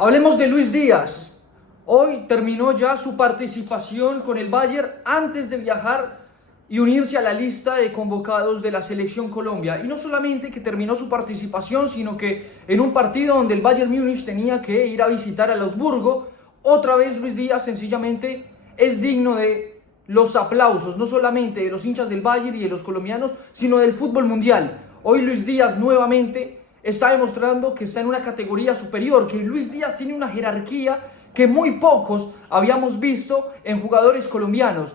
Hablemos de Luis Díaz. Hoy terminó ya su participación con el Bayern antes de viajar y unirse a la lista de convocados de la Selección Colombia. Y no solamente que terminó su participación, sino que en un partido donde el Bayern Múnich tenía que ir a visitar al Augsburgo, otra vez Luis Díaz sencillamente es digno de los aplausos, no solamente de los hinchas del Bayern y de los colombianos, sino del fútbol mundial. Hoy Luis Díaz nuevamente está demostrando que está en una categoría superior, que Luis Díaz tiene una jerarquía que muy pocos habíamos visto en jugadores colombianos.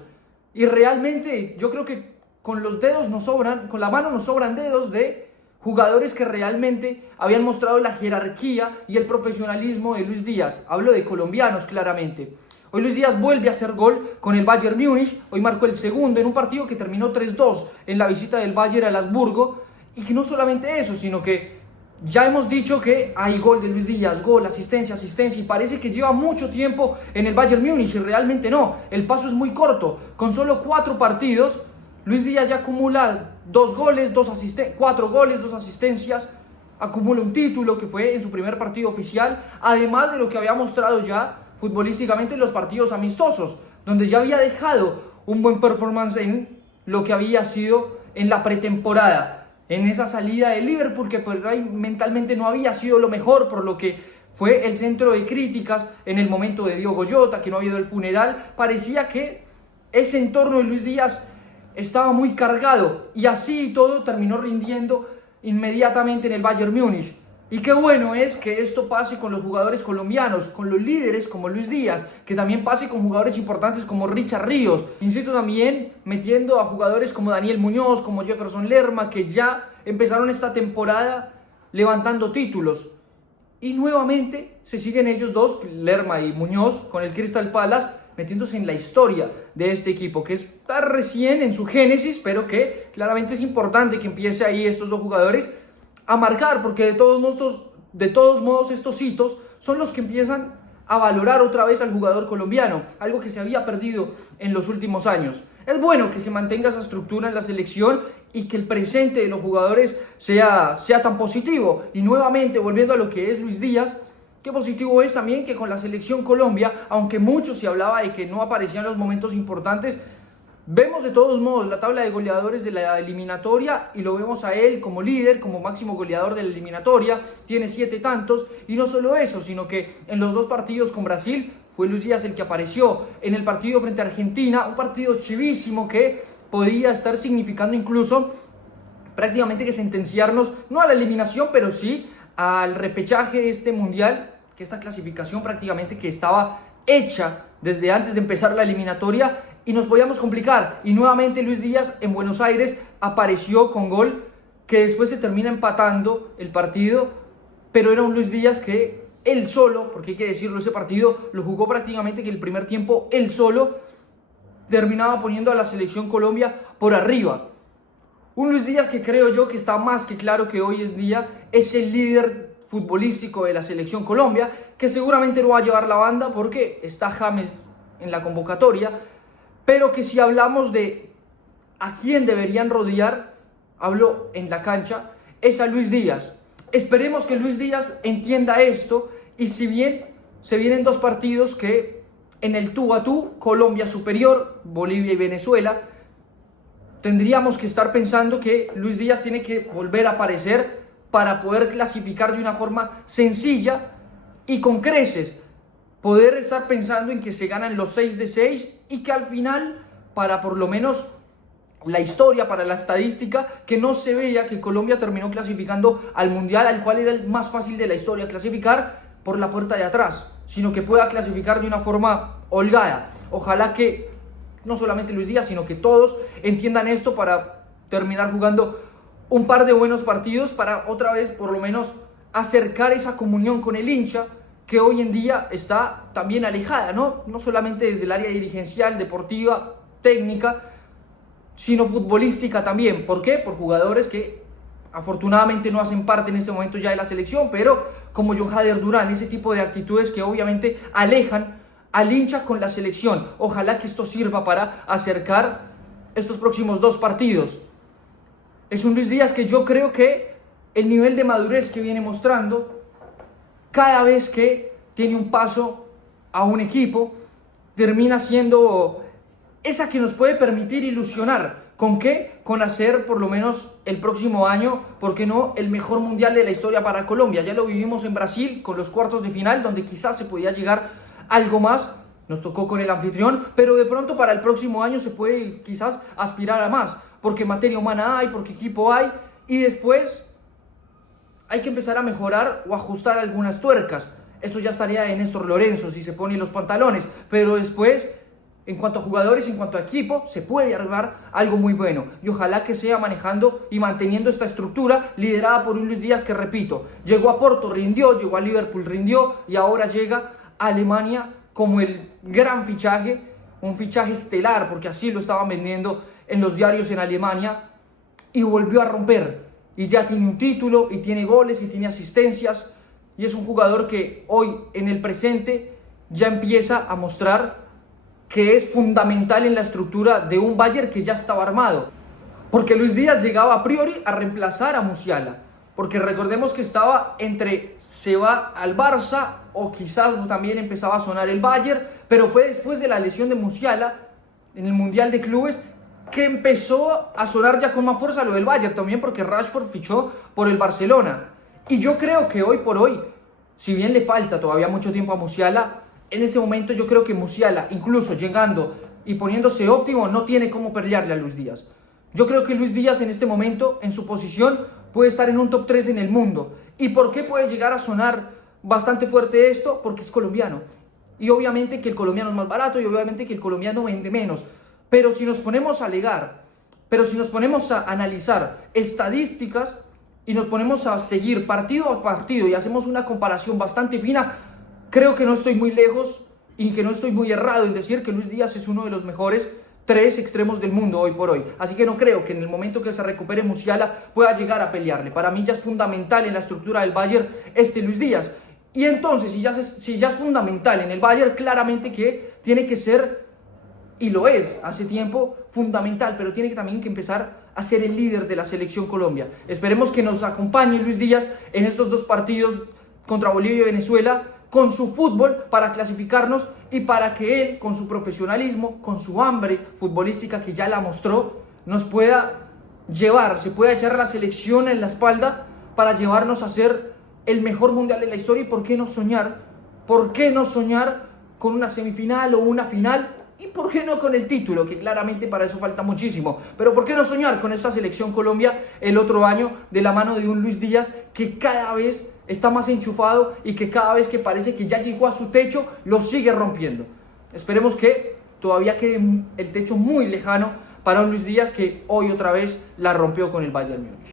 Y realmente yo creo que con los dedos nos sobran, con la mano nos sobran dedos de jugadores que realmente habían mostrado la jerarquía y el profesionalismo de Luis Díaz. Hablo de colombianos claramente. Hoy Luis Díaz vuelve a hacer gol con el Bayern Múnich. Hoy marcó el segundo en un partido que terminó 3-2 en la visita del Bayern al Augsburgo. Y que no solamente eso, sino que ya hemos dicho que hay gol de Luis Díaz, gol, asistencia, y parece que lleva mucho tiempo en el Bayern Múnich y realmente no, el paso es muy corto. Con solo 4 partidos, Luis Díaz ya acumula 2 goles, 4 goles, 2 asistencias, acumula un título que fue en su primer partido oficial, además de lo que había mostrado ya futbolísticamente en los partidos amistosos, donde ya había dejado un buen performance en lo que había sido en la pretemporada. En esa salida de Liverpool, que por ahí mentalmente no había sido lo mejor, por lo que fue el centro de críticas en el momento de Diogo Jota, que no había ido al funeral, parecía que ese entorno de Luis Díaz estaba muy cargado, y así todo terminó rindiendo inmediatamente en el Bayern Múnich. Y qué bueno es que esto pase con los jugadores colombianos, con los líderes como Luis Díaz, que también pase con jugadores importantes como Richard Ríos. Insisto, también metiendo a jugadores como Daniel Muñoz, como Jefferson Lerma, que ya empezaron esta temporada levantando títulos. Y nuevamente se siguen ellos dos, Lerma y Muñoz, con el Crystal Palace, metiéndose en la historia de este equipo, que está recién en su génesis, pero que claramente es importante que empiece ahí estos dos jugadores a marcar, porque de todos modos estos hitos son los que empiezan a valorar otra vez al jugador colombiano, algo que se había perdido en los últimos años. Es bueno que se mantenga esa estructura en la selección y que el presente de los jugadores sea tan positivo. Y nuevamente, volviendo a lo que es Luis Díaz, qué positivo es también que con la selección Colombia, aunque mucho se hablaba de que no aparecían los momentos importantes, vemos de todos modos la tabla de goleadores de la eliminatoria y lo vemos a él como líder, como máximo goleador de la eliminatoria, tiene 7 tantos, y no solo eso, sino que en los 2 partidos con Brasil fue Luis Díaz el que apareció. En el partido frente a Argentina, un partido chivísimo que podía estar significando incluso prácticamente que sentenciarnos, no a la eliminación, pero sí al repechaje de este mundial, que esta clasificación prácticamente que estaba hecha desde antes de empezar la eliminatoria, y nos podíamos complicar. Y nuevamente Luis Díaz en Buenos Aires apareció con gol, que después se termina empatando el partido, pero era un Luis Díaz que él solo, porque hay que decirlo, ese partido lo jugó prácticamente que el primer tiempo él solo, terminaba poniendo a la selección Colombia por arriba. Un Luis Díaz que creo yo que está más que claro que hoy en día es el líder futbolístico de la selección Colombia, que seguramente no va a llevar la banda porque está James en la convocatoria, pero que si hablamos de a quién deberían rodear, hablo en la cancha, es a Luis Díaz. Esperemos que Luis Díaz entienda esto, y si bien se vienen 2 partidos que en el tú a tú, Colombia superior, Bolivia y Venezuela, tendríamos que estar pensando que Luis Díaz tiene que volver a aparecer para poder clasificar de una forma sencilla y con creces. Poder estar pensando en que se ganan los 6 de 6 y que al final, para por lo menos la historia, para la estadística, que no se vea que Colombia terminó clasificando al Mundial, al cual era el más fácil de la historia, clasificar por la puerta de atrás, sino que pueda clasificar de una forma holgada. Ojalá que no solamente Luis Díaz, sino que todos entiendan esto para terminar jugando un par de buenos partidos, para otra vez por lo menos acercar esa comunión con el hincha, que hoy en día está también alejada, no solamente desde el área dirigencial, deportiva, técnica, sino futbolística también. ¿Por qué? Por jugadores que afortunadamente no hacen parte en este momento ya de la selección, pero como John Durán, ese tipo de actitudes que obviamente alejan al hincha con la selección. Ojalá que esto sirva para acercar estos próximos 2 partidos. Es un Luis Díaz que yo creo que el nivel de madurez que viene mostrando, cada vez que tiene un paso a un equipo, termina siendo esa que nos puede permitir ilusionar. ¿Con qué? Con hacer por lo menos el próximo año, ¿por qué no?, el mejor mundial de la historia para Colombia. Ya lo vivimos en Brasil con los cuartos de final, donde quizás se podía llegar algo más. Nos tocó con el anfitrión, pero de pronto para el próximo año se puede quizás aspirar a más, porque materia humana hay, porque equipo hay, y después hay que empezar a mejorar o ajustar algunas tuercas. Eso ya estaría de Néstor Lorenzo si se pone los pantalones, pero después, en cuanto a jugadores, en cuanto a equipo, se puede armar algo muy bueno. Y ojalá que sea manejando y manteniendo esta estructura liderada por un Luis Díaz que, repito, llegó a Porto, rindió, llegó a Liverpool, rindió, y ahora llega a Alemania como el gran fichaje, un fichaje estelar, porque así lo estaban vendiendo en los diarios en Alemania, y volvió a romper. Y ya tiene un título, y tiene goles, y tiene asistencias, y es un jugador que hoy, en el presente, ya empieza a mostrar que es fundamental en la estructura de un Bayern que ya estaba armado. Porque Luis Díaz llegaba a priori a reemplazar a Musiala. Porque recordemos que estaba entre se va al Barça o quizás también empezaba a sonar el Bayern, pero fue después de la lesión de Musiala en el Mundial de Clubes que empezó a sonar ya con más fuerza lo del Bayern, también porque Rashford fichó por el Barcelona. Y yo creo que hoy por hoy, si bien le falta todavía mucho tiempo a Musiala, en ese momento yo creo que Musiala, incluso llegando y poniéndose óptimo, no tiene cómo pelearle a Luis Díaz. Yo creo que Luis Díaz en este momento, en su posición, puede estar en un top 3 en el mundo. ¿Y por qué puede llegar a sonar bastante fuerte esto? Porque es colombiano. Y obviamente que el colombiano es más barato y obviamente que el colombiano vende menos. Pero si nos ponemos a alegar, pero si nos ponemos a analizar estadísticas y nos ponemos a seguir partido a partido y hacemos una comparación bastante fina, creo que no estoy muy lejos y que no estoy muy errado en decir que Luis Díaz es uno de los mejores 3 extremos del mundo hoy por hoy. Así que no creo que en el momento que se recupere Musiala pueda llegar a pelearle. Para mí ya es fundamental en la estructura del Bayern Luis Díaz. Y entonces, si ya es fundamental en el Bayern, claramente que tiene que ser, y lo es hace tiempo, fundamental, pero tiene que también que empezar a ser el líder de la selección Colombia. Esperemos que nos acompañe Luis Díaz en estos 2 partidos contra Bolivia y Venezuela, con su fútbol para clasificarnos y para que él, con su profesionalismo, con su hambre futbolística que ya la mostró, nos pueda llevar, se pueda echar la selección en la espalda para llevarnos a ser el mejor mundial de la historia. ¿Y por qué no soñar? ¿Por qué no soñar con una semifinal o una final? ¿Y por qué no con el título? Que claramente para eso falta muchísimo. Pero ¿por qué no soñar con esta selección Colombia el otro año de la mano de un Luis Díaz que cada vez está más enchufado y que cada vez que parece que ya llegó a su techo, lo sigue rompiendo? Esperemos que todavía quede el techo muy lejano para un Luis Díaz que hoy otra vez la rompió con el Bayern Múnich.